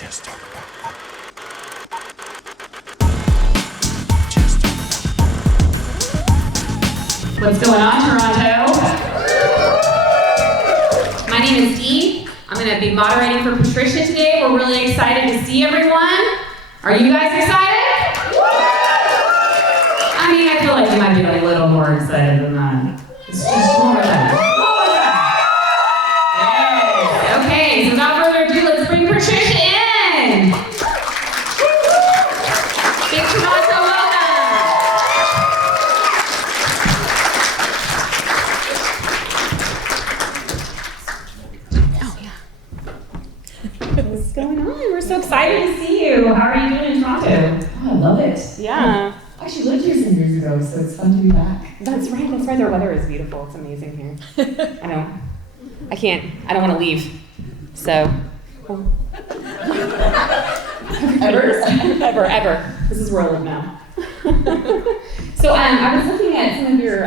What's going on, Toronto? My name is Dee. I'm going to be moderating for Patricia today. We're really excited to see everyone. Are you guys excited? I mean, I feel like you might be a little more excited than that. It's just more of that. Yes. Okay, so without further ado, let's bring Patricia in. Big Toronto welcome. What's going on? We're so excited to see you. How are you doing in Toronto? Oh, I love it. Yeah. I actually lived here some years ago, so it's fun to be back. That's right. Their weather is beautiful. It's amazing here. I know. I don't want to leave. So. Ever. This is where I live now. So I was looking at some of your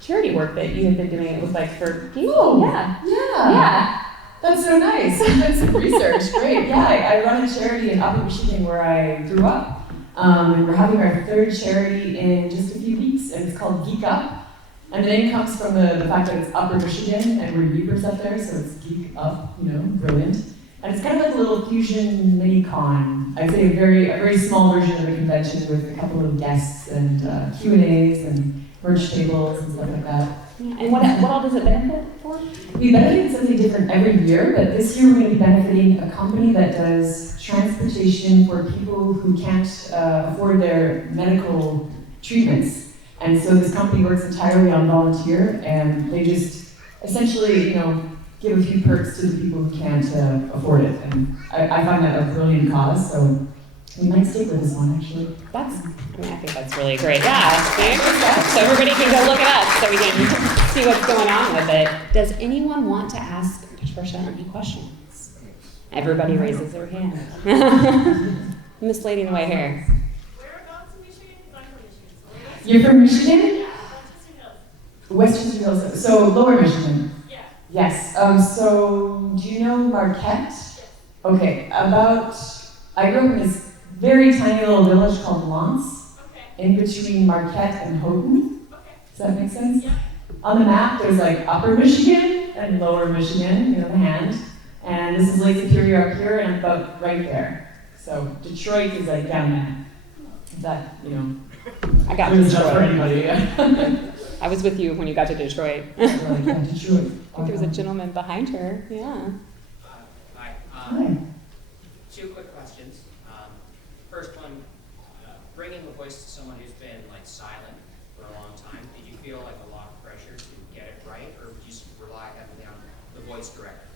charity work that you have been doing. It was like for people. Oh, Yeah. That's so nice. You've done some research. Great. Yeah, I run a charity in Upper Michigan where I grew up. And we're having our third charity in just a few weeks, and it's called Geek Up. And the name comes from the fact that it's Upper Michigan, and we're Geekers up there, so it's Geek Up, brilliant. And it's kind of like a little fusion mini-con. I'd say a very small version of a convention with a couple of guests and Q&As and merch tables and stuff like that. Yeah. And what all does it benefit for? We benefit something different every year, but this year we're going to be benefiting a company that does transportation for people who can't afford their medical treatments. And so this company works entirely on volunteer, and they just essentially, give a few perks to the people who can't afford it. And I find that a brilliant cause, so we might stick with this one, actually. I think that's really great. Yeah, see? So everybody can go look it up so we can see what's going on with it. Does anyone want to ask Patricia any questions? Everybody raises their hand. Miss Lady in the white hair. Whereabouts in Michigan? I'm from Michigan. You're from Michigan? Westchester Hills. Westchester Hills. So Lower Michigan? Yeah. Yes. So do you know Marquette? Okay. I grew up in this very tiny little village called Lance, in between Marquette and Houghton. Does that make sense? Yeah. On the map, there's like Upper Michigan and Lower Michigan, the hand. And this is Lake Superior up here, and I'm about right there. So Detroit is like down there. That, I got really Detroit. tough for anybody. Yeah. I was with you when you got to Detroit. Detroit. I think there was a gentleman behind her. Yeah. Hi. Hi. Two quick questions. First one, bringing a voice to someone who's been silent for a long time, did you feel like a lot of pressure to get it right, or would you just rely heavily on the voice director?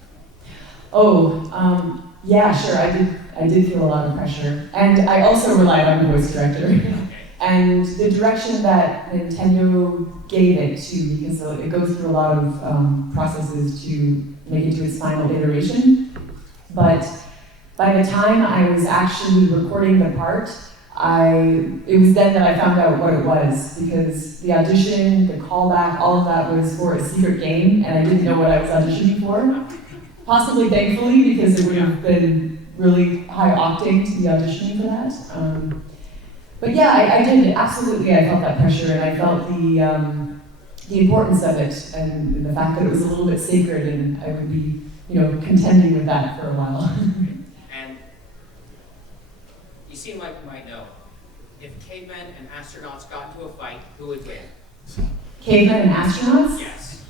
Yeah, sure. I did feel a lot of pressure, and I also relied on the voice director. And the direction that Nintendo gave it to, because it goes through a lot of processes to make it to its final iteration. But by the time I was actually recording the part, it was then that I found out what it was, because the audition, the callback, all of that was for a secret game, and I didn't know what I was auditioning for. Possibly thankfully, because it would have been really high octane to be auditioning for that. But yeah, I did, absolutely, I felt that pressure, and I felt the importance of it, and the fact that it was a little bit sacred, and I would be, contending with that for a while. And you seem like you might know, if cavemen and astronauts got into a fight, who would win? Cavemen and astronauts? Yes.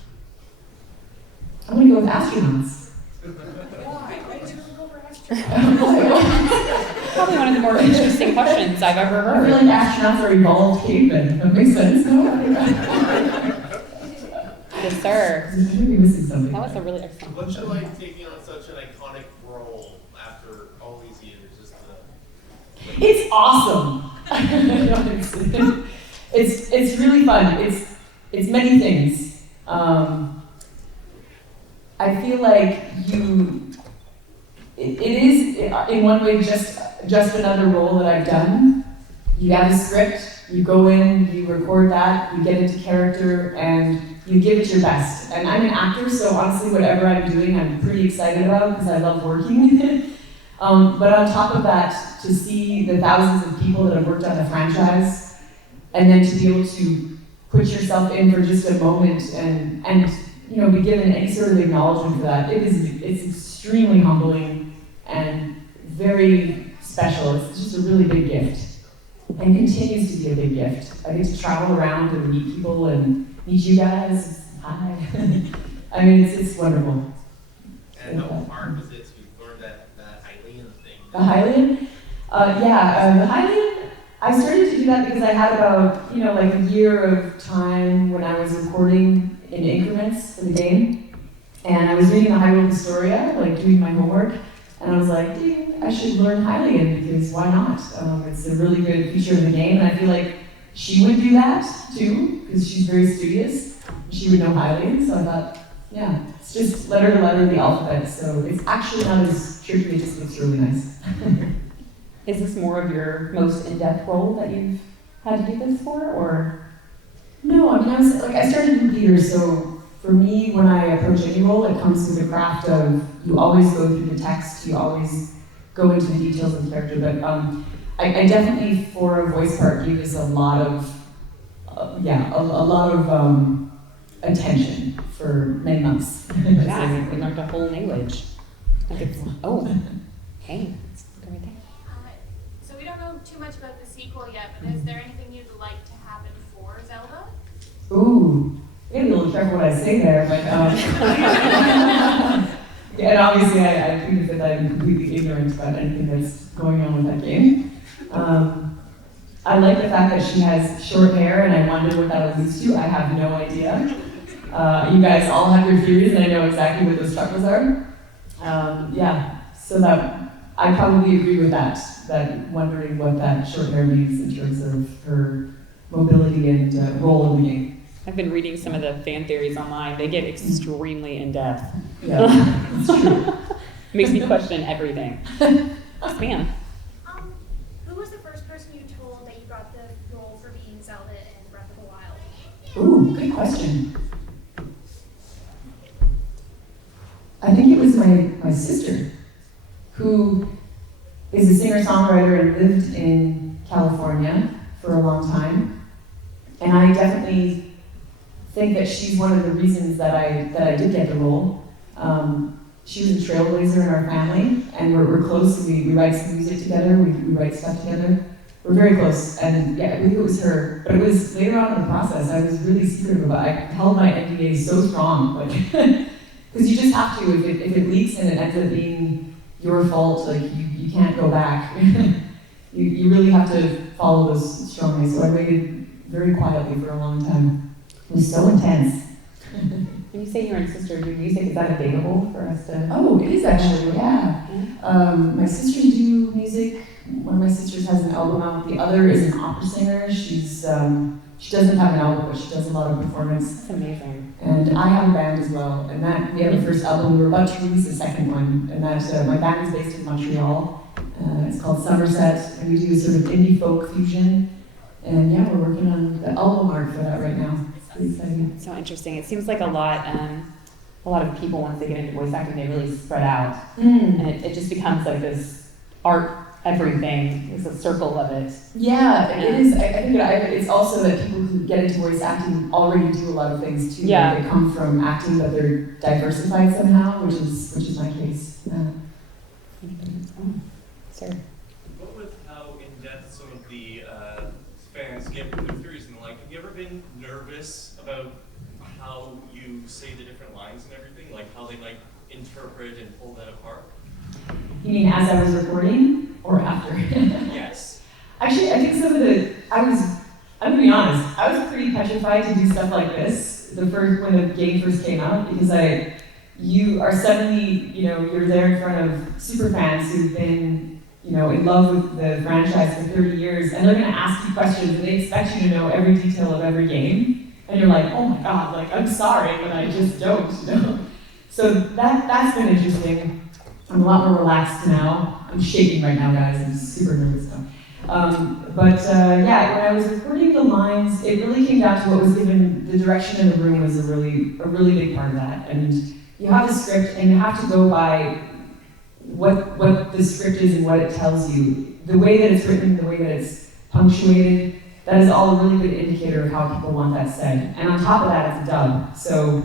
I'm gonna go with astronauts. Why did you go for astronauts? Probably one of the more interesting questions I've ever I heard. feel like astronauts are evolved cavemen. That makes sense, no? Yes, sir. Maybe missing something. That was a really excellent What's it question. like taking on such an iconic role after all these years? It's awesome. It's really fun. It's many things. I feel like it is in one way just another role that I've done. You have a script, you go in, you record that, you get into character, and you give it your best. And I'm an actor, so honestly, whatever I'm doing, I'm pretty excited about because I love working. But on top of that, to see the thousands of people that have worked on the franchise, and then to be able to put yourself in for just a moment and you know, be given any sort of acknowledgement for that, it's extremely humbling and very special. It's just a really big gift, and continues to be a big gift. I get to travel around and meet people and meet you guys. Hi. I mean, it's wonderful. And how hard was it to learn that Hylian thing? The Hylian? The Hylian, I started to do that because I had about, you know, like a year of time when I was recording in increments for the game. And I was reading the Hyrule Historia, like doing my homework. And I was like, dang, I should learn Hylian because why not? It's a really good feature of the game. And I feel like she would do that too, because she's very studious. She would know Hylian, so I thought, yeah, it's just letter to letter of the alphabet. So it's actually not as tricky, it just looks really nice. Is this more of your most in-depth role that you've had to do this for, or? No, I mean, I started in theater, so for me, when I approach any role, it comes with the craft of, you always go through the text, you always go into the details of the character, but I definitely, for a voice part, gave this a lot of, attention for many months. Yeah, we learned a whole language. Oh, hey, let's go right there. So we don't know too much about the sequel yet, but is there anything you'd like to happen for Zelda? Ooh, you gotta be a little careful what I say there, but yeah, and obviously I plead that I'm completely ignorant about anything that's going on with that game. I like the fact that she has short hair, and I wonder what that alludes to. I have no idea. You guys all have your theories, and I know exactly what those chuckles are. So that I probably agree with that wondering what that short hair means in terms of her mobility and role in the game. I've been reading some of the fan theories online. They get extremely in-depth. Yeah, that's true. Makes me question everything. Man. Who was the first person you told that you got the role for being Zelda in Breath of the Wild? Ooh, good question. I think it was my sister, who is a singer-songwriter and lived in California for a long time. And I definitely think that she's one of the reasons that I did get the role. She was a trailblazer in our family, and we're close, and we write some music together, we write stuff together. We're very close, and yeah, I believe it was her. But it was later on in the process, I was really secretive about it. I held my NDA so strong, like, because you just have to, if it leaks and it ends up being your fault, like, you can't go back. you really have to follow those strongly, so I waited very quietly for a long time. It was so intense. When you say you and sister do music, is that available for us to? Oh, it is actually, yeah. My sisters do music. One of my sisters has an album out. The other is an opera singer. She doesn't have an album, but she does a lot of performance. That's amazing. And I have a band as well. And we have a first album. We're about to release a second one. And my band is based in Montreal. It's called Summersett, and we do sort of indie folk fusion. And yeah, we're working on the album art for that right now. It's pretty exciting. So interesting. It seems like a lot of people, once they get into voice acting, they really spread out. And it just becomes like this art everything. It's a circle of it. Yeah, it is. I think it's also that people who get into voice acting already do a lot of things too. Yeah. Like they come from acting, but they're diversified somehow, which is my case. Sir. What with how in-depth some of the fans get with their theories and the like, have you ever been nervous about how you say the different lines and everything? Like how they might interpret and pull that apart? You mean as I was recording or after? Yes. Actually, I think I'm gonna be honest, I was pretty petrified to do stuff like this when the game first came out, because you are suddenly, you're there in front of super fans who've been, in love with the franchise for 30 years, and they're gonna ask you questions, and they expect you to know every detail of every game, and you're like, oh my god, like, I'm sorry, but I just don't, So that's been interesting. I'm a lot more relaxed now. I'm shaking right now, guys. I'm super nervous now. When I was recording the lines, it really came down to what was given. The direction in the room was a really big part of that. And you have a script, and you have to go by what the script is and what it tells you. The way that it's written, the way that it's punctuated, that is all a really good indicator of how people want that said. And on top of that, it's a dub. So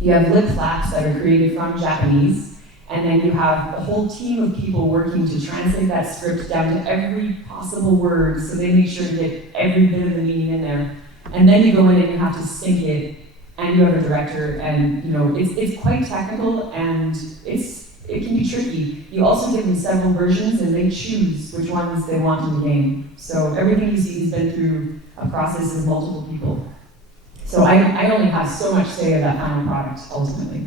you have lip flaps that are created from Japanese, and then you have a whole team of people working to translate that script down to every possible word, so they make sure to get every bit of the meaning in there. And then you go in and you have to sync it, and you have a director, and it's quite technical, and it can be tricky. You also give them several versions, and they choose which ones they want in the game. So everything you see has been through a process of multiple people. So I only have so much say of that final product, ultimately.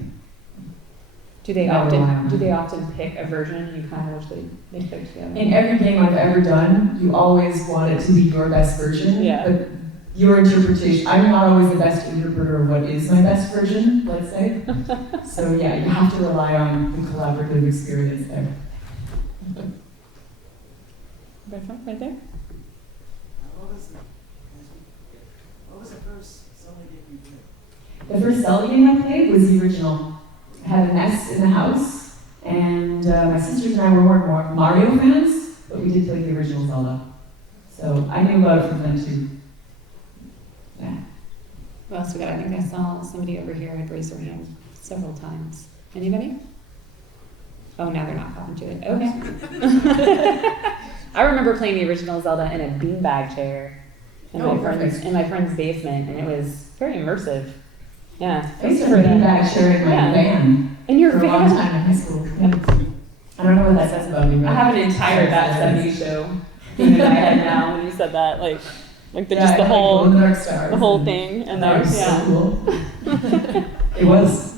Do they often pick a version and you kind of wish they picked together? In every game I've ever done, you always want it to be your best version. Yeah. But your interpretation, I'm not always the best interpreter of what is my best version, let's say. So yeah, you have to rely on the collaborative experience there. Right there? What was the first Zelda game you did? The first Zelda game I played was the original. I had a NES in the house, and my sisters and I were more Mario fans, but we did play the original Zelda. So I knew about it from then too. Yeah. What else we got? I think I saw somebody over here had raised their hand several times. Anybody? Oh, now they're not talking to it. Okay. I remember playing the original Zelda in a beanbag chair in my friend's basement, and it was very immersive. Yeah. I used to have a beanbag chair in my van In your for a long time in high school. I don't know what that says about me. I have an entire That 70s show in my head now when you said that. Like just the whole thing. And that was so cool. It was.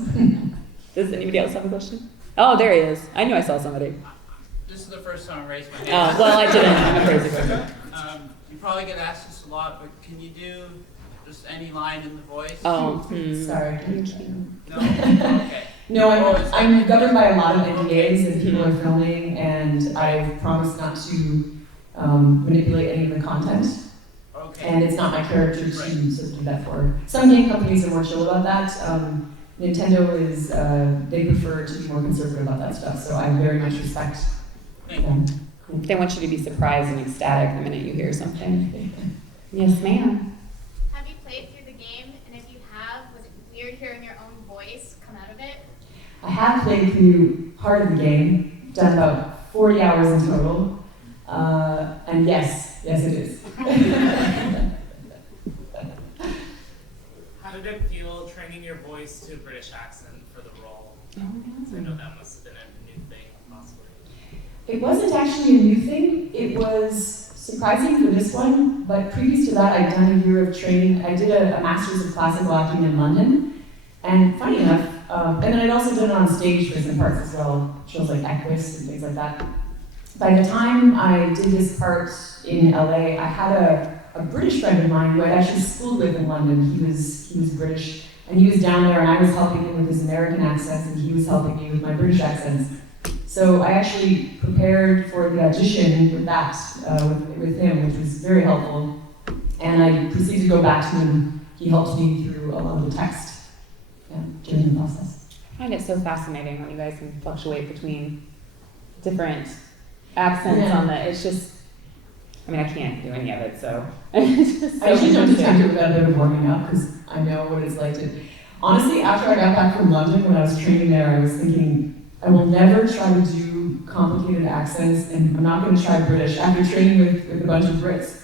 Does anybody else have a question? Oh, there he is. I knew I saw somebody. This is the first time I raised my hand. Well, I didn't. I'm a crazy person. You probably get asked this a lot, but can you do just any line in the voice? Sorry. No? Okay. No, I'm governed by a lot of NDAs that people are filming, and I've promised not to manipulate any of the content. Okay. And it's not my character to sort of do that for. Some game companies are more chill about that. Nintendo is, they prefer to be more conservative about that stuff, so I very much respect them. They want you to be surprised and ecstatic the minute you hear something. Yes, ma'am. Have you played through the game? And if you have, was it weird hearing your own voice come out of it? I have played through part of the game, done about 40 hours in total, and yes it is. How did it feel training your voice to a British accent for the role? Oh, I know that must have been a new thing, possibly. It wasn't actually a new thing. It was surprising for this one, but previous to that, I'd done a year of training. I did a master's of classical acting in London, and funny enough, and then I'd also done it on stage for some parts as well, shows like Equus and things like that. By the time I did this part in LA, I had a British friend of mine who I'd actually schooled with in London. He was British, and he was down there, and I was helping him with his American accents, and he was helping me with my British accents. So I actually prepared for the audition with that, with him, which was very helpful. And I proceeded to go back to him. He helped me through a lot of the text during the process. I find it so fascinating when you guys can fluctuate between different accents on the, it's just, I mean, I can't do any of it, so. It's just so I usually don't interesting. attempt it without a bit of warming up, because I know what it's like to. Honestly, after I got back from London, when I was training there, I was thinking, I will never try to do complicated accents, and I'm not going to try British after training with a bunch of Brits.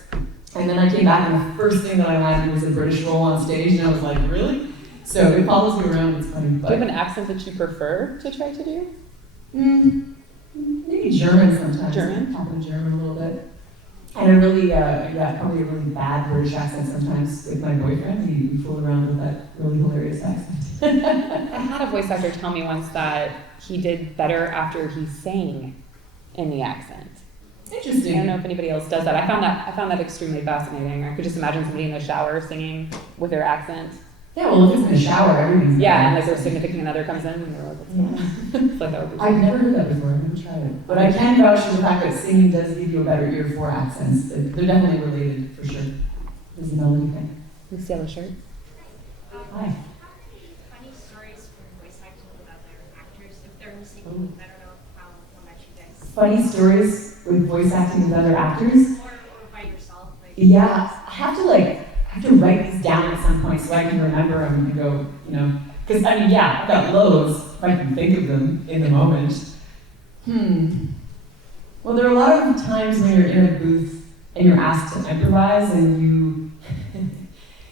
And then I came back, and the first thing that I landed was a British role on stage, and I was like, really? So it follows me around, it's funny. But Do you have an accent that you prefer to try to do? Maybe German sometimes. German? Pop in German a little bit. And a really, probably a really bad British accent sometimes with my boyfriend. We fool around with that really hilarious accent. I had a voice actor tell me once that he did better after he sang in the accent. I Interesting. don't know if anybody else does that. I found that extremely fascinating. I could just imagine somebody in the shower singing with their accent. Yeah, well, if it's in the shower, everything's Yeah, and bad. like their significant other comes in and they're like, what's going on? It's like that would be I've never heard that before. I've never tried it. But I can vouch for the fact that singing does give you a better ear for accents. They're definitely related, for sure. There's a melody thing. Lucy yellow shirt. Hi. Funny stories from voice acting about their actors, if they're in the sequel, Oh. I don't know how much funny stories with voice acting with other actors. Or by yourself? Like, Yeah, I have to write these down at some point so I can remember them and go, because I mean, yeah, I've got loads if I can think of them in the moment. Well, there are a lot of times when you're in a booth and you're asked to improvise and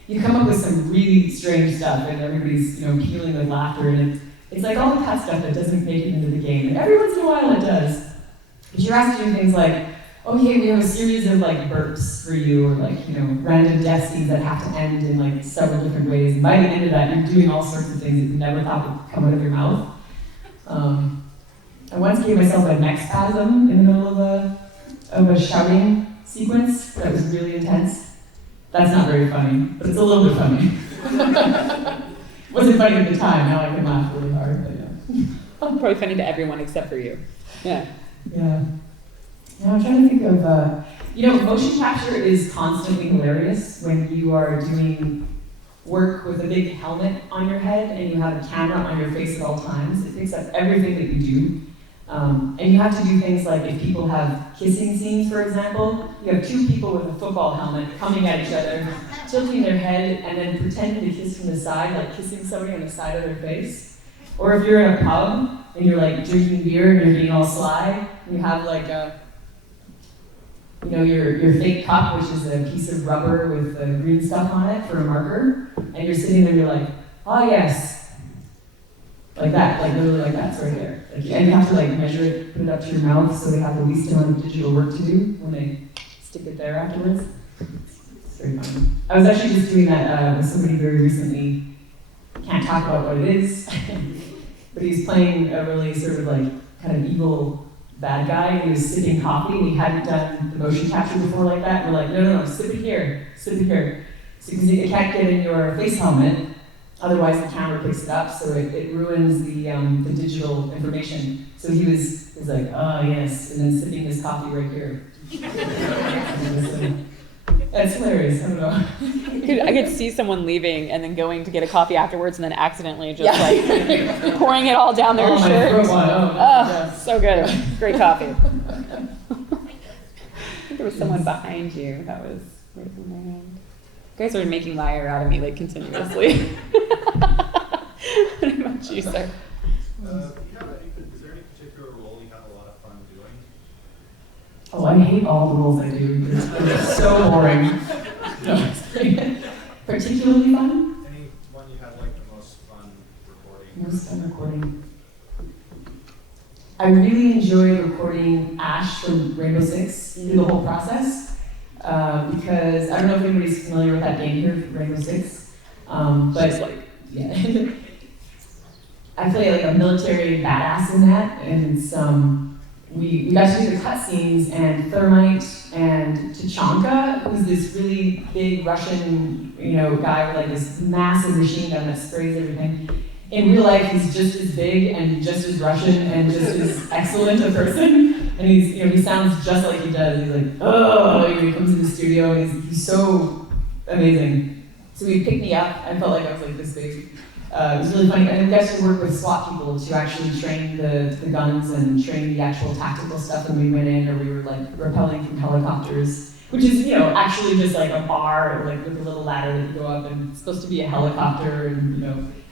you come up with some really strange stuff and everybody's, peeling with laughter and it's like all the cut stuff that doesn't make it into the game. And every once in a while it does. But you're asked to do things like, oh, hey, we have a series of burps for you, or random death scenes that have to end in several different ways. And by the end of that, you're doing all sorts of things that you never thought would come out of your mouth. I once gave myself a neck spasm in the middle of a shouting sequence that was really intense. That's not very funny, but it's a little bit funny. It wasn't funny at the time, now I can laugh really hard, but yeah. Probably funny to everyone except for you. Yeah. Yeah. Yeah, I'm trying to think of, motion capture is constantly hilarious when you are doing work with a big helmet on your head and you have a camera on your face at all times. It picks up everything that you do. And you have to do things like if people have kissing scenes, for example, you have two people with a football helmet coming at each other, tilting their head and then pretending to kiss from the side, like kissing somebody on the side of their face. Or if you're in a pub and you're drinking beer and you're being all sly, and you have your fake cup, which is a piece of rubber with green stuff on it for a marker, and you're sitting there and you're like, oh yes. Like that, literally like that's right there. And you have to measure it, put it up to your mouth so they have the least amount of digital work to do when they stick it there afterwards. It's very funny. I was actually just doing that with somebody very recently. Can't talk about what it is, but he's playing a really sort of kind of evil bad guy, and he was sipping coffee, and he hadn't done the motion capture before like that. And we're like, no, sip it here. So because it can't get in your face helmet, otherwise the camera picks it up, so it ruins the digital information. So he was like, oh yes, and then sipping his coffee right here. That's hilarious, I don't know. I could see someone leaving and then going to get a coffee afterwards and then accidentally just pouring it all down their shirt. So good. Great coffee. I think there was someone behind you that was raising their hand. You guys are making liar out of me continuously. What about you, sir? Is there any particular role you have a lot of fun doing? Oh, I hate all the roles I do. It's so boring. No, particularly fun? Any one you had the most fun recording? Most fun recording. I really enjoy recording Ash from Rainbow Six through the whole process. Because I don't know if anybody's familiar with that game here, Rainbow Six. But yeah. I play a military badass in that, and it's we got to do the cutscenes, and Thermite and Tachanka, who's this really big Russian, guy with this massive machine gun that sprays everything. In real life, he's just as big and just as Russian and just as excellent a person. And he sounds just like he does. He's like, oh, he comes in the studio and he's so amazing. So he picked me up. I felt like I was this big. It was really funny. And we got to work with SWAT people to actually train the guns and train the actual tactical stuff when we went in, or we were rappelling from helicopters, which is, actually just a bar with a little ladder that you go up, and it's supposed to be a helicopter, and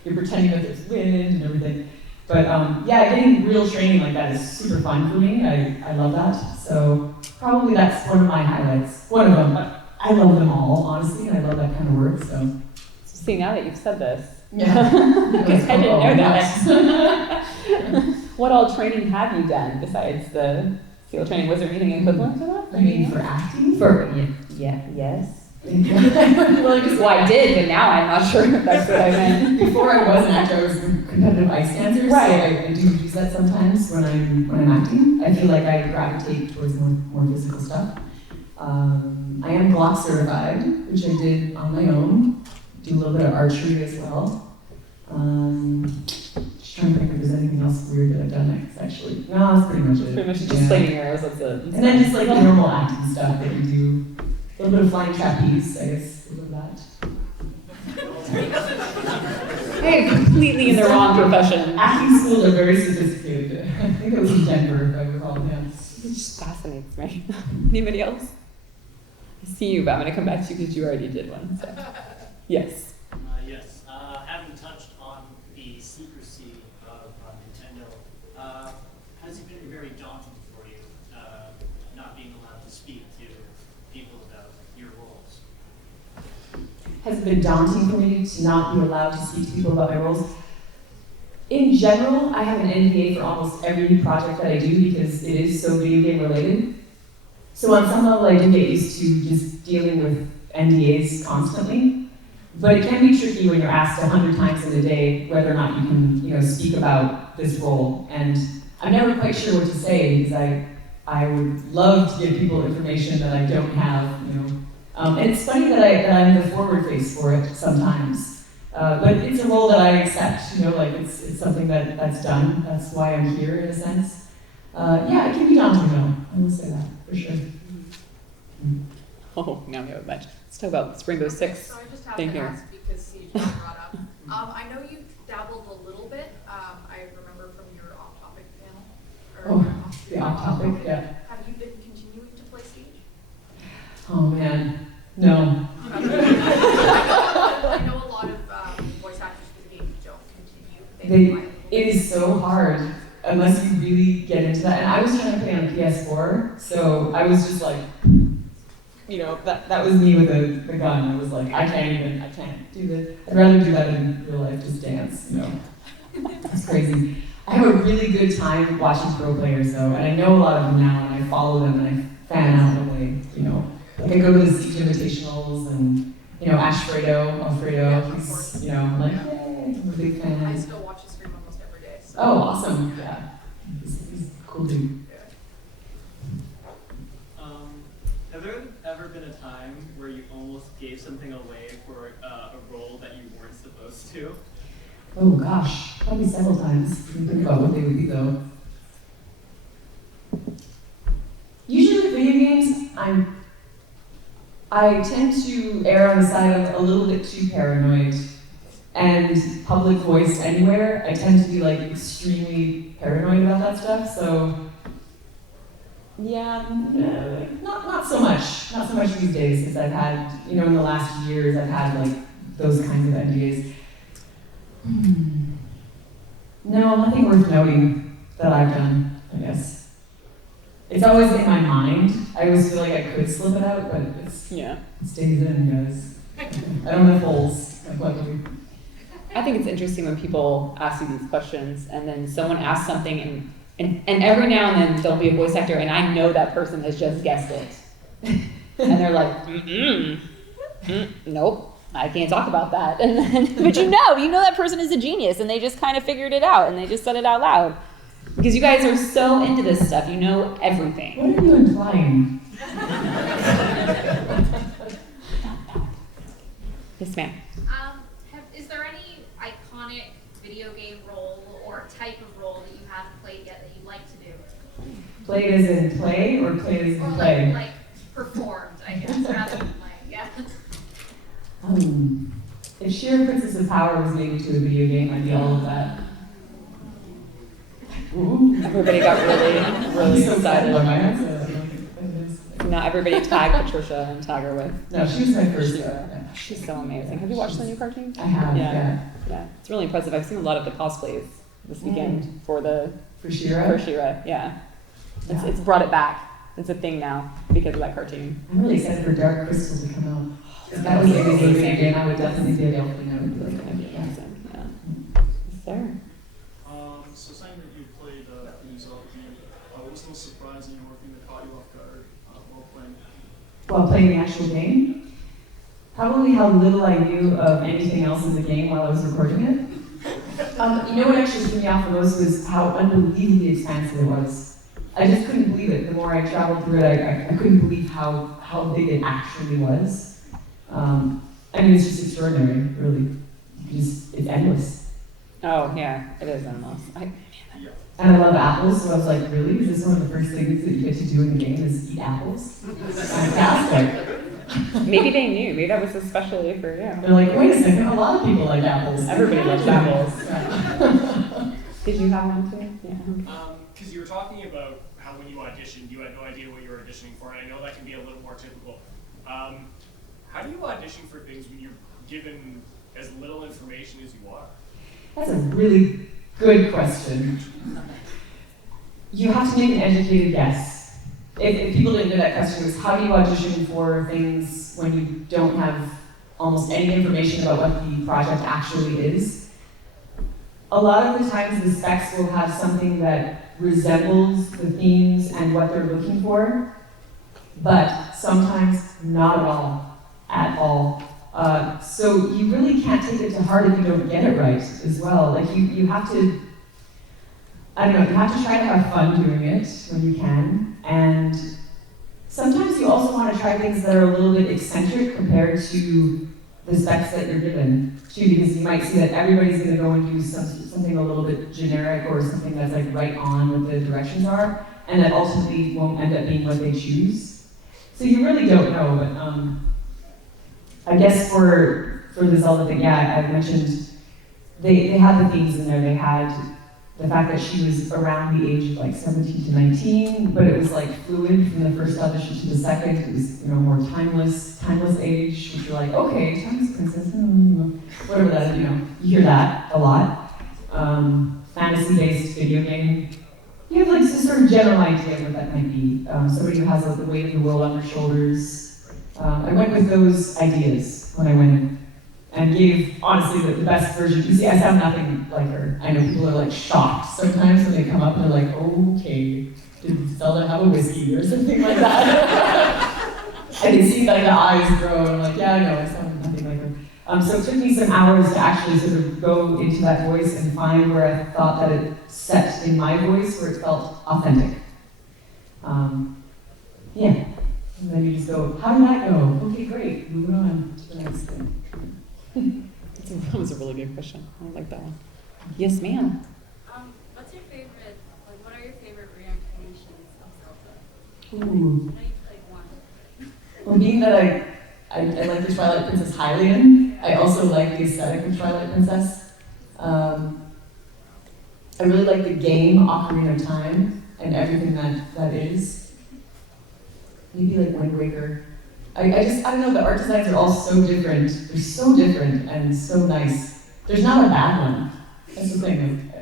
you're pretending that there's wind and everything. But getting real training like that is super fun for me. I love that. So probably that's one of my highlights. One of them, but I love them all, honestly, and I love that kind of work, so. See, now that you've said this. Yeah. Because I didn't know that. What all training have you done besides the SEAL training? Was there anything equivalent to that? I mean, for acting? Yes. Well, I did, but now I'm not sure if that's what I meant. Before I was an actor, I was a competitive ice dancer, right. So I do use that sometimes when I'm acting. I feel like I gravitate towards more physical stuff. I am Glock certified, which I did on my own. Do a little bit of archery as well. Just trying to think if there's anything else weird that I've done next, actually. No, that's pretty much it. Pretty much just slinging arrows, that's it. And then just the normal acting stuff that you do. A little bit of flying trapeze, I guess, a little of that. I am completely in the wrong profession. Acting schools are very sophisticated. I think it was in Denver, if I recall, yeah. It just fascinates me. Anybody else? I see you, but I'm going to come back to you because you already did one. So. Yes. Yes. Having touched on the secrecy of Nintendo, has it been very daunting for you not being allowed to speak to people about your roles? Has it been daunting for me to not be allowed to speak to people about my roles? In general, I have an NDA for almost every project that I do because it is so video game related. So on some level, I do get used to just dealing with NDAs constantly. But it can be tricky when you're asked 100 times in a day whether or not you can, speak about this role. And I'm never quite sure what to say because I would love to give people information that I don't have, And it's funny that I'm the forward face for it sometimes. But it's a role that I accept, it's something that's done. That's why I'm here in a sense. Yeah, it can be daunting though, I will say that, for sure. Oh, now we have a bunch. Let's talk about Rainbow Six. So I just have Thank to you. ask because Siege brought up. I know you dabbled a little bit. I remember from your off-topic panel. The off-topic, yeah. Have you been continuing to play Siege? Oh man, no. I know a lot of voice actors for the game don't continue. It is so hard unless you really get into that. And I was trying to play on PS4, so I was just like, that was me with the gun. I was like, I can't do this. I'd rather do that in real life, just dance, It's crazy. I have a really good time watching pro players though, and I know a lot of them now, and I follow them, and I fan out when they, Like I go to the Siege Invitationals, and, Alfredo, he's, I'm like, hey, I'm a big fan. I still watch his stream almost every day. So. Oh, awesome, yeah. He's a cool dude. Have there ever been a time where you almost gave something away for a role that you weren't supposed to? Oh gosh, probably several times. Think about what they would be though. Usually with video games, I tend to err on the side of a little bit too paranoid. And public voice anywhere, I tend to be extremely paranoid about that stuff, so yeah, not so much. Not so much these days, because I've had, in the last years, I've had those kinds of NDAs. No, nothing worth noting that I've done, I guess. It's always in my mind. I always feel like I could slip it out, but it stays in, guys. I don't have holes, luckily. I think it's interesting when people ask you these questions and then someone asks something and every now and then there'll be a voice actor and I know that person has just guessed it. And they're like, nope, I can't talk about that. But you know that person is a genius and they just kind of figured it out and they just said it out loud. Because you guys are so into this stuff, you know everything. What are you implying? Yes, ma'am. Is there any iconic video game role or type of role that you haven't played yet that you'd like to do? Played as in play or played as in play? Like performed, I guess, rather than playing, yeah. If sheer Princess of Power was made into a video game, I'd be all of that. Ooh. Everybody got really excited. So Now everybody tag Patricia and tag her with. No, she was my first. She's so amazing. Have you watched the new cartoon? I have, yeah. It's really impressive. I've seen a lot of the cosplays this weekend for Shira, yeah. It's brought it back. It's a thing now because of that cartoon. I'm really excited for Dark Crystal to come out. If that was a video game, I would definitely be a dolphin. I would be like, yeah. Yes, sir. So saying that you played in Zelda game, what was the most surprising or thing that caught you off guard while playing? While playing the actual game? Probably how little I knew of anything else in the game while I was recording it. You know what actually threw me off the most was how unbelievably expansive it was. I just couldn't believe it. The more I traveled through it, I couldn't believe how big it actually was. It's just extraordinary, really. It's endless. Oh, yeah, it is endless. And I love apples, so I was like, really? Is this one of the first things that you get to do in the game is eat apples? Fantastic. Maybe they knew. Maybe that was especially for you. They're like, wait a second, a lot of people like apples. Everybody loves apples. Did you have one too? Yeah. Because you were talking about how when you audition, auditioned, you had no idea what you were auditioning for, and I know that can be a little more typical. How do you audition for things when you're given as little information as you are? That's a really good question. You have to make an educated guess. If people didn't know that question, it was how do you audition for things when you don't have almost any information about what the project actually is? A lot of the times the specs will have something that resembles the themes and what they're looking for, but sometimes not at all. So you really can't take it to heart if you don't get it right as well. Like you have to, I don't know, you have to try to have fun doing it when you can. And sometimes you also want to try things that are a little bit eccentric compared to the specs that you're given too, because you might see that everybody's going to go and do something a little bit generic or something that's like right on what the directions are, and that ultimately won't end up being what they choose. So you really don't know, but I guess for the Zelda thing, yeah, I mentioned they had the themes in there. They had the fact that she was around the age of like 17 to 19, but it was like fluid from the first audition to the second. It was, more timeless age, which you're like, okay, timeless princess, whatever that is, you hear that a lot. Fantasy-based video game. You have like this sort of general idea of what that might be. Somebody who has like, the weight of the world on their shoulders. I went with those ideas when I went in. And gave, honestly, the best version. You see, I sound nothing like her. I know people are like shocked sometimes when they come up and they're like, okay, did Zelda have a whiskey or something like that? And they see like the eyes grow and I'm like, yeah, I know, I sound nothing like her. So it took me some hours to actually sort of go into that voice and find where I thought that it set in my voice, where it felt authentic. Yeah. And then you just go, how did that go? Okay, great, moving on to the next thing. That was a really good question. I like that one. Yes, ma'am. What's your favorite, what are your favorite reincarnations of Zelda? Ooh. I know you played one. Well, being that I like the Twilight Princess Hylian, I also like the aesthetic of Twilight Princess. I really like the game Ocarina of Time and everything that is. Maybe like Wind Waker. I don't know, the art designs are all so different. They're so different and so nice. There's not a bad one. That's the thing.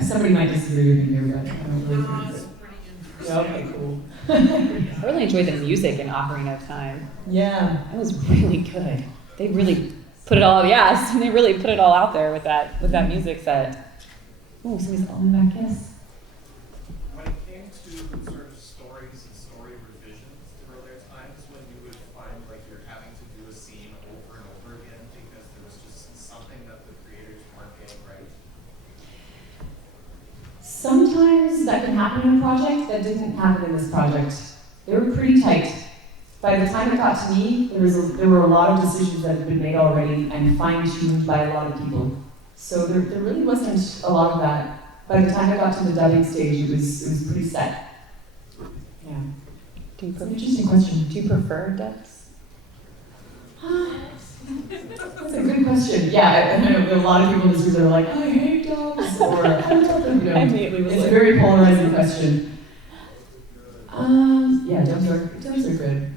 Somebody might disagree with me here, but I don't really think that. Yeah, okay, cool. I really enjoyed the music in Ocarina of Time. Yeah. It was really good. They really put it all, they really put it all out there with that music set. Oh, somebody's calling back, yes. When it came to sort of stories and story revisions, were there times when you would find like you're having to do a scene over and over again because there was just something that the creators weren't getting right? Sometimes that can happen in a project. That didn't happen in this project. They were pretty tight. By the time it got to me, there were a lot of decisions that had been made already and fine-tuned by a lot of people. So there really wasn't a lot of that. By the time I got to the dubbing stage, it was pretty set. Yeah. It's an interesting question. Do you prefer dubs? That's a good question. Yeah, I know a lot of people in this group that are like, I hate dubs, or I love them. It's a very polarizing question. Yeah, dubs are good.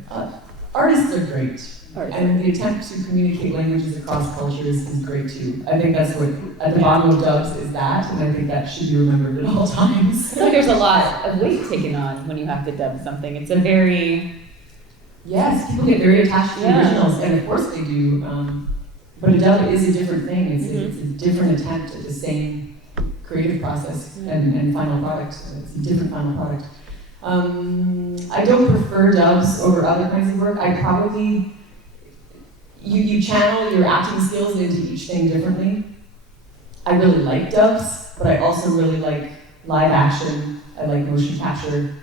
Artists are great. And the attempt to communicate languages across cultures is great too. I think that's what, at the bottom of dubs is that, and I think that should be remembered at all times. I feel like there's a lot of weight taken on when you have to dub something. It's a very... Yes, people get very attached to the originals, and of course they do. But a dub is a different thing. It's a different attempt at the same creative process and final product. It's a different final product. I don't prefer dubs over other kinds of work. I probably... You channel your acting skills into each thing differently. I really like dubs, but I also really like live action. I like motion capture.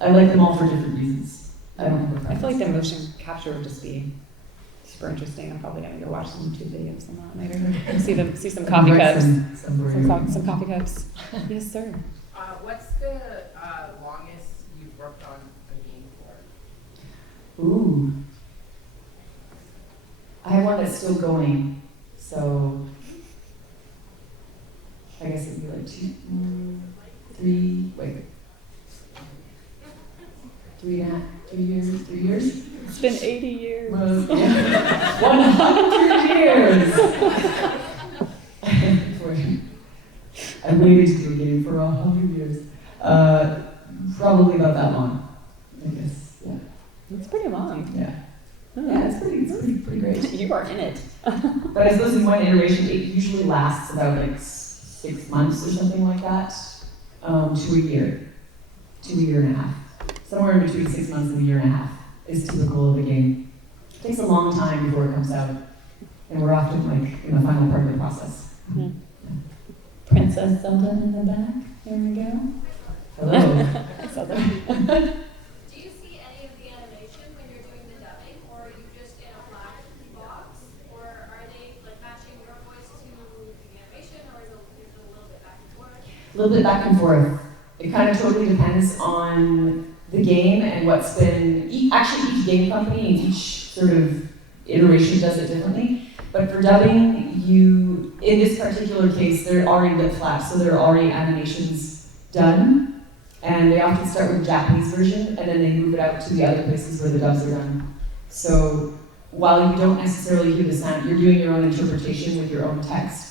I like them all for different reasons. I don't have a preference. I feel like the motion capture would just be super interesting. I'm probably gonna go watch some YouTube videos on that later. See some coffee cups. Some coffee cups. Yes, sir. What's the longest you've worked on a game for? Ooh. I have one that's still going, so I guess it'd be like 2, 3, wait. 3 years? It's been 80 years. 100 years! I waited to do a game for 100 years. Probably about that long, I guess. Yeah. It's pretty long. Yeah. Yeah, it's pretty great. You are in it. But I suppose in one iteration, it usually lasts about like 6 months or something like that, to a year. To a year and a half. Somewhere in between 6 months and a year and a half is typical of a game. It takes a long time before it comes out, and we're often like in the final part of the process. Mm-hmm. Princess Zelda in the back. There we go. Hello. Zelda. Do you see any of the animation when you're doing the dubbing, or are you just in a black box, or are they like matching your voice to the animation, or is it a little bit back and forth? A little bit back and forth. It kind of totally depends on the game and what's been, actually each game company and each sort of iteration does it differently. But for dubbing, in this particular case, they're already lip flaps, so there are already animations done. And they often start with the Japanese version, and then they move it out to the other places where the dubs are done. So while you don't necessarily hear the sound, you're doing your own interpretation with your own text.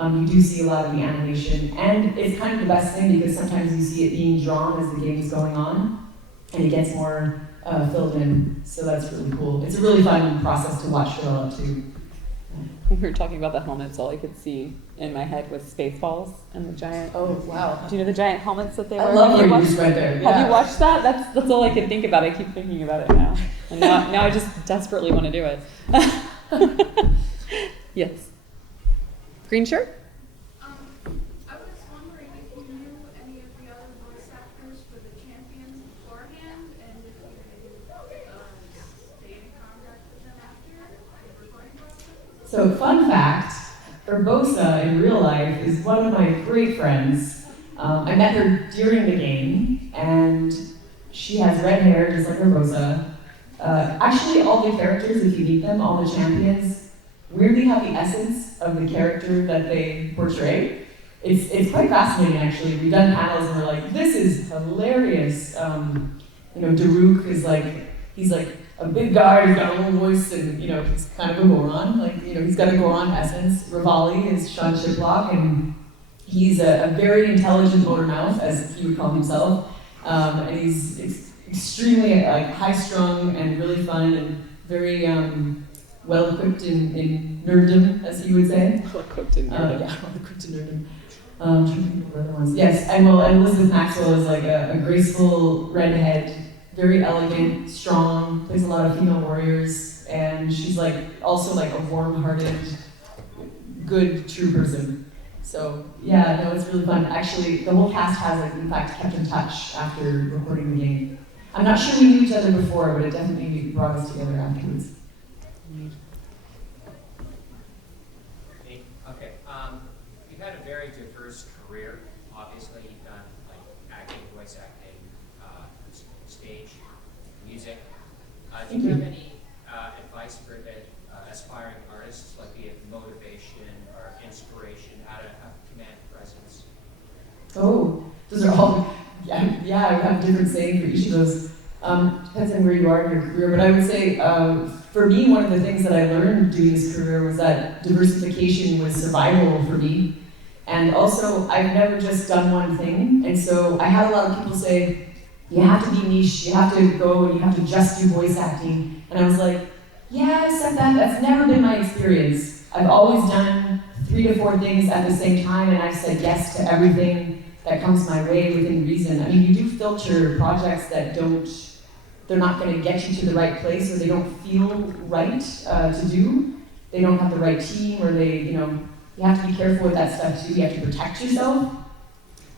You do see a lot of the animation, and it's kind of the best thing because sometimes you see it being drawn as the game is going on, and it gets more filled in, so that's really cool. It's a really fun process to watch develop too. When we were talking about the helmets, all I could see in my head was Spaceballs and the giant. Oh wow! Do you know the giant helmets that they wear? I love where you just went there. Have you watched that? That's all I could think about. I keep thinking about it now, and now I just desperately want to do it. Yes. Green shirt? I was wondering if you knew any of the other voice actors for the champions beforehand, and if you stayed in contact with them after the recording process? So, fun fact, Urbosa in real life is one of my great friends. I met her during the game, and she has red hair just like Urbosa. Actually, all the characters, if you meet them, all the champions, weirdly have the essence of the character that they portray. It's quite fascinating, actually. We've done panels and we're like, this is hilarious. Daruk is he's like a big guy, he's got a little voice, and he's kind of a Goron. He's got a Goron essence. Rivali is Sean Shiplock, and he's a very intelligent motor mouth, as he would call himself. And he's extremely high-strung and really fun and very well-equipped in nerddom, as he would say. Well-equipped in nerddom. Well-equipped in nerddom. Trying to think of other ones. Yes, and Elizabeth Maxwell is like a graceful redhead, very elegant, strong, plays a lot of female warriors, and she's also a warm-hearted, good, true person. So yeah, no, it's really fun. Actually, the whole cast has in fact kept in touch after recording the game. I'm not sure we knew each other before, but it definitely brought us together afterwards. Okay, you've had a very diverse career. Obviously, you've done acting, voice acting, stage, music. Do you have any advice for aspiring artists, be it motivation or inspiration, how to command presence? Oh, those are all, yeah, I have a different saying for each of those. Depends on where you are in your career, but I would say, for me, one of the things that I learned doing this career was that diversification was survival for me. And also, I've never just done one thing, and so I had a lot of people say, you have to be niche, you have to go and you have to just do voice acting. And I was like, yeah, I said that, that's never been my experience. I've always done 3 to 4 things at the same time, and I've said yes to everything that comes my way within reason. I mean, you do filter projects that they're not going to get you to the right place, or they don't feel right to do. They don't have the right team, or you have to be careful with that stuff too. You have to protect yourself.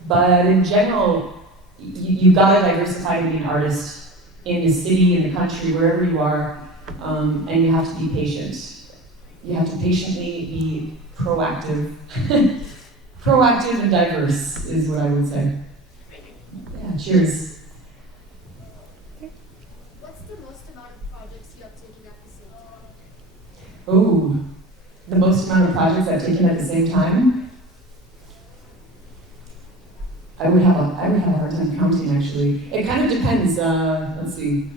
But in general, you've got to diversify to be an artist in the city, in the country, wherever you are, and you have to be patient. You have to patiently be proactive. Proactive and diverse is what I would say. Thank you. Yeah, cheers. What's the most amount of projects you have taken at the same time? Oh, the most amount of projects I've taken at the same time? I would have a hard time counting actually. It kind of depends. Let's see.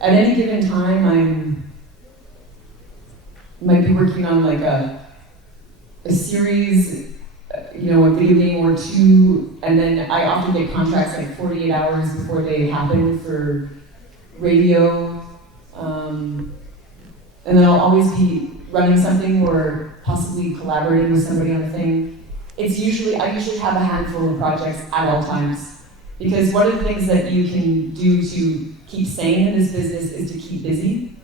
At any given time, might be working on like a series, you know, a video game or two, and then I often get contracts like 48 hours before they happen for radio, and then I'll always be running something or possibly collaborating with somebody on a thing. I usually have a handful of projects at all times, because one of the things that you can do to keep sane in this business is to keep busy.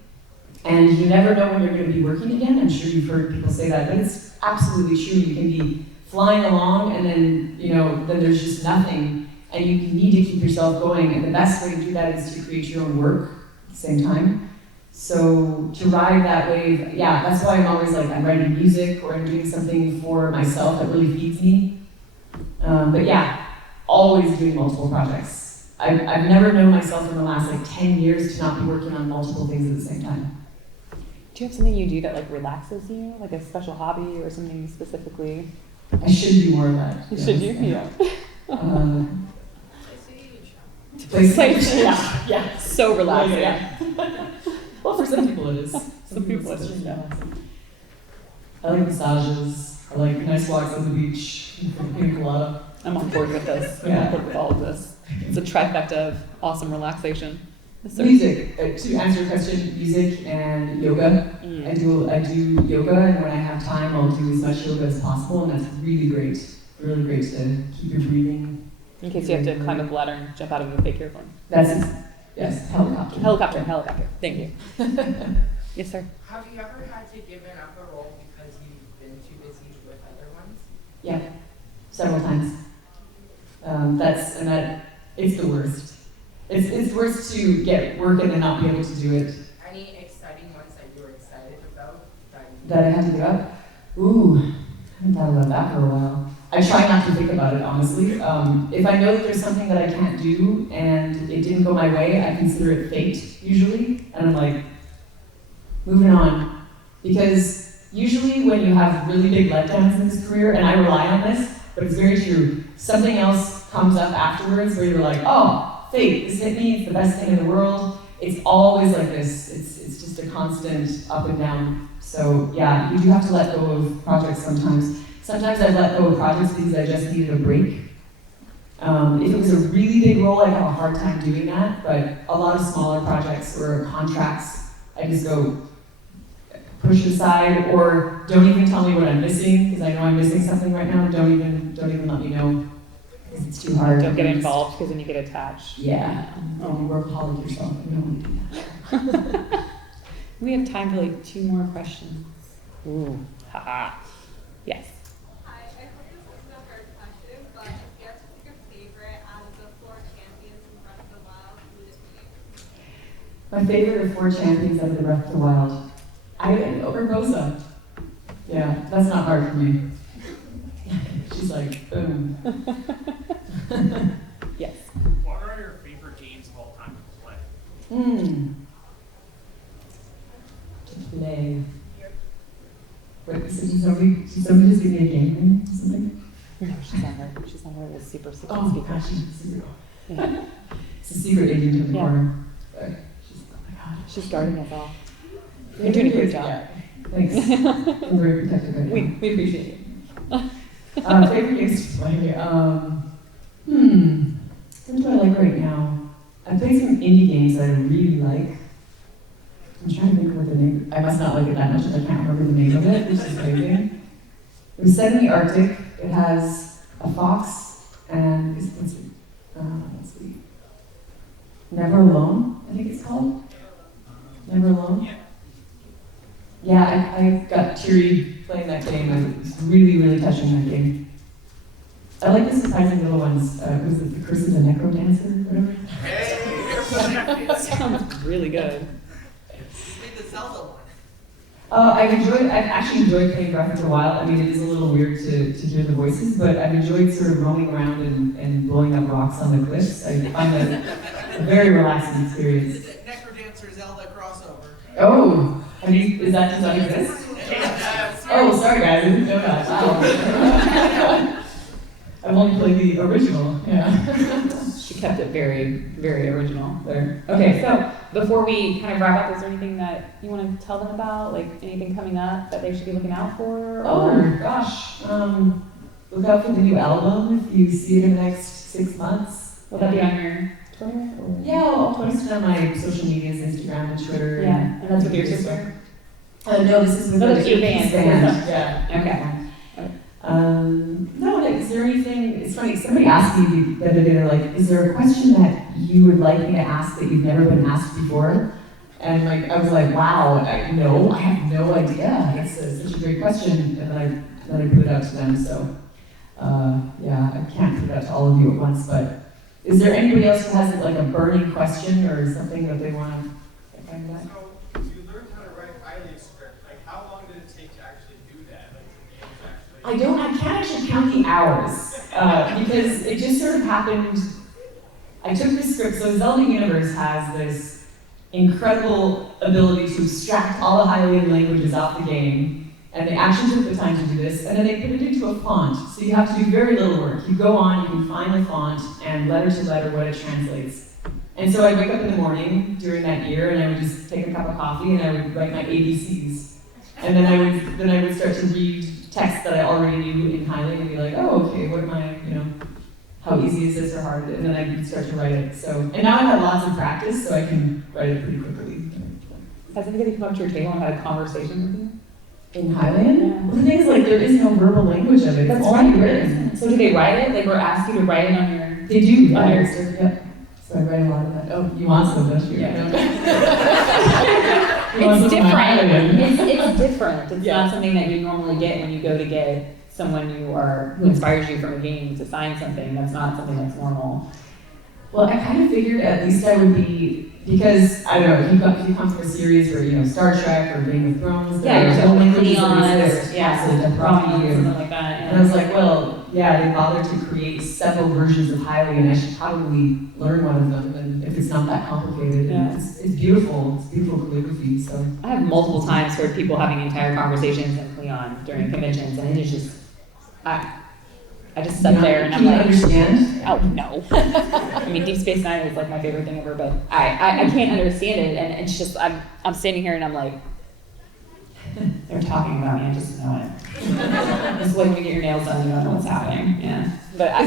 And you never know when you're going to be working again. I'm sure you've heard people say that, but it's absolutely true. You can be flying along and then, you know, then there's just nothing, and you need to keep yourself going. And the best way to do that is to create your own work at the same time. So to ride that wave, yeah, that's why I'm always like, I'm writing music or I'm doing something for myself that really feeds me. But yeah, always doing multiple projects. I've never known myself in the last like 10 years to not be working on multiple things at the same time. Do you have something you do that like relaxes you, like a special hobby or something specifically? I should do more of that. Should you? Yeah. Play Sage. Yeah. So relaxing. Yeah. Well, for some people it is. Some people it is, yeah. I like massages. I like nice walks on the beach. Pina colada. I'm on board with this. I'm on board with all of this. It's a trifecta of awesome relaxation. Music. To answer your question, music and yoga. I do yoga, and when I have time, I'll do as much yoga as possible, and that's really great. Really great to keep your breathing. In case you have to climb up a ladder and jump out of a fake airplane. Yes, helicopter. Helicopter. Thank you. Yes, sir. Have you ever had to give up a role because you've been too busy with other ones? Yeah, several times. It's the worst. It's worse to get work and then not be able to do it. Any exciting ones that you were excited about? That I had to give up? Ooh, I haven't thought about that for a while. I try not to think about it, honestly. If I know that there's something that I can't do and it didn't go my way, I consider it fate, usually. And I'm like, moving on. Because usually when you have really big letdowns in this career, and I rely on this, but it's very true, something else comes up afterwards where you're like, oh, fate, this hit me, it's the best thing in the world. It's always like this. It's just a constant up and down. So yeah, you do have to let go of projects sometimes. Sometimes I've let go of projects because I just needed a break. If it was a really big role, I'd have a hard time doing that, but a lot of smaller projects or contracts, I just go push aside, or don't even tell me what I'm missing, because I know I'm missing something right now. Don't even let me know, because it's too hard. Don't get involved, because then you get attached. Yeah. You workaholic yourself. You don't want to do that. We have time for like 2 more questions. Ooh, haha. Yes. I hope this isn't a hard question, but if you had to pick a favorite out of the 4 champions in Breath of the Wild, who would it be? My favorite of 4 champions of the Breath of the Wild. Urbosa. Yeah, that's not hard for me. She's like, boom. Yes. What are your favorite games of all time to play? To play. Wait, did somebody just give me a game name or something? No, she's not her. She's not her. It's super secret Oh speaker. gosh, she's a secret. Yeah. It's a secret agent in the corner. Sorry. Oh my god. She's guarding us all. You're doing a great job. Yeah. Thanks. I'm very protective right now. We appreciate you. Favorite games to play? What do I like right now? I played some indie games that I really like. I'm trying to think of what the name. I must not like it that much if I can't remember the name of it, which is crazy. It was set in the Arctic. It has a fox and let's see. Never Alone, I think it's called. Never Alone. Yeah, I got teary playing that game. It was really, really touching, that game. I like the surprising little ones. Was it The Curse of the Necro Dancer, whatever? That sounds really good. The Zelda one. I've actually enjoyed playing Breath of the Wild. I mean, it is a little weird to hear the voices, but I've enjoyed sort of roaming around and blowing up rocks on the cliffs. I find that a very relaxing experience. It's a Necro Dancer Zelda crossover. Oh, does that exist? Oh, sorry guys, I didn't know that. Wow. I've only played the original, yeah. She kept it very, very original there. Okay, so before we kind of wrap up, is there anything that you want to tell them about? Like anything coming up that they should be looking out for? Oh gosh, look out for the new album if you see it in the next 6 months. Will that be on your Twitter? Or? Yeah, I'll post it on my social medias, Instagram and Twitter. Yeah, and that's with your sister? No, this is with Oh, the that's your Junkies band. Yeah. Okay. No, like, is there anything, it's funny, somebody asked me the other day, they're like, is there a question that you would like me to ask that you've never been asked before? And like, I was like, wow, no, I have no idea. It's such a great question. And then I put it out to them, so yeah, I can't put it out to all of you at once, but is there anybody else who has like a burning question or something that they want to find out? So you learned how to write Hiley script. Like, how long did it take to actually do that? Like, the games actually. I can't actually count the hours because it just sort of happened. I took the script, so Zelda Universe has this incredible ability to extract all the Hylian languages off the game, and they actually took the time to do this, and then they put it into a font, so you have to do very little work. You go on, you can find the font, and letter to letter what it translates. And so I'd wake up in the morning during that year, and I would just take a cup of coffee, and I would write my ABCs. And then I would start to read text that I already knew in Hylian and be like, oh, okay, what am I, how easy is this or hard? And then I can start to write it. So, and now I've had lots of practice, so I can write it pretty quickly. Has anybody come up to your table and had a conversation with you? In Hylian? Yeah. Well, the thing is, like, there is no verbal language of it. It's only written. So do they write it? Like, we're asked you to write it on your... They do, yeah. On your... Yep. So I write a lot of that. Oh, you want some, don't you? Yeah. It's different. It's different. It's not something that you normally get when you go to get someone who inspires you from a game to sign something. That's not something that's normal. Well, I kind of figured at least I would be, because, I don't know, if you come from a series where, Star Trek or Game of Thrones, there's no languages Leon, something like that. And I was like, well, yeah, they bothered to create several versions of Hylian, I should probably learn one of them, and if it's not that complicated. And it's beautiful calligraphy, so. I have multiple times heard people having entire conversations in Cleon during conventions, and it is just, I just sat there and I'm like, understand? Oh no. I mean, Deep Space Nine is like my favorite thing ever, but I can't understand it, and it's just I'm standing here and I'm like, they're talking about me, I just know it. It's like when you get your nails done, you don't know what's happening. Yeah. But I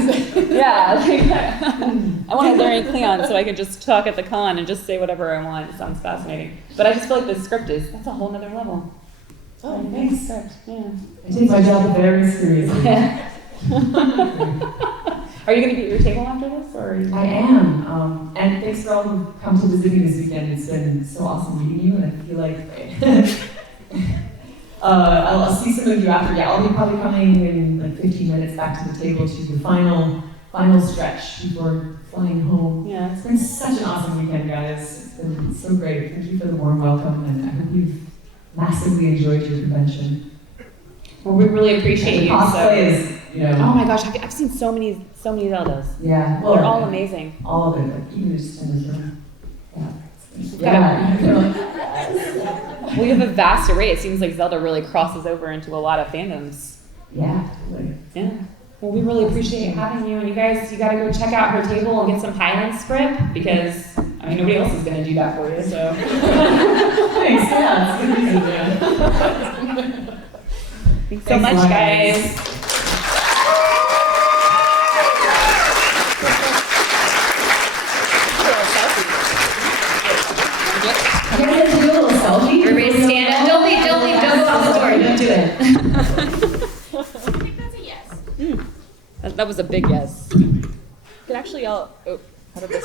want to learn Cleon so I can just talk at the con and just say whatever I want. It sounds fascinating. But I just feel like the script that's a whole nother level. Oh, thanks. Script. Yeah. I take my job very seriously. Yeah. Are you going to be at your table after this, or? I am, and thanks for all who come to visit me this weekend. It's been so awesome meeting you, and I feel like I'll see some of you after. Yeah, I'll be probably coming in like 15 minutes back to the table to the final stretch before flying home. Yeah, it's been such an awesome weekend, guys. It's been so great. Thank you for the warm welcome, and I hope you've massively enjoyed your convention. Well, we really appreciate you. Cosplay is. Oh my gosh, I've seen so many Zeldas. Yeah. Well, they're all amazing. All of it, like even just in this room. Yeah. Well, you have a vast array. It seems like Zelda really crosses over into a lot of fandoms. Yeah, totally. Yeah. Well, we really appreciate having you, and you guys, you gotta go check out her table and get some Highland script, because, I mean, nobody else is gonna do that for you, so. Thanks, yeah, it's good reason, yeah. Thanks so much, guys. Everybody stand up. Don't go out the door. Don't do it. I think that's a yes. That was a big yes. You could actually yell, oh, how did this?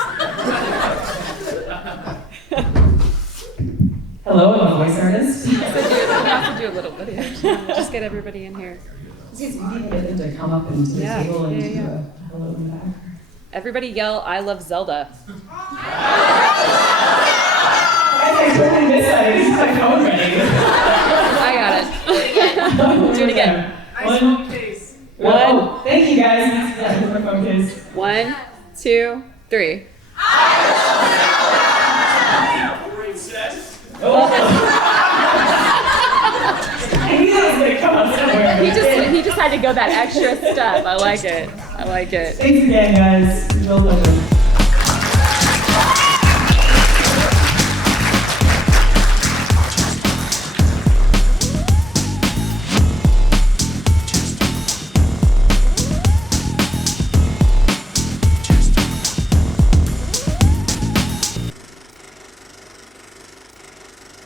Hello, I'm a voice artist. We have to do a little video. Just get everybody in here. We need them to come up into the table and do a hello in the back. Everybody yell, I love Zelda. I totally missed that. I used my phone ready. I got it. Do it again. Nice phone case. One. Thank you guys. That's my phone case. 1, 2, 3. Great set. I knew that was going to come up somewhere. He just had to go that extra step. I like it. I like it. Thanks again, guys. Well done.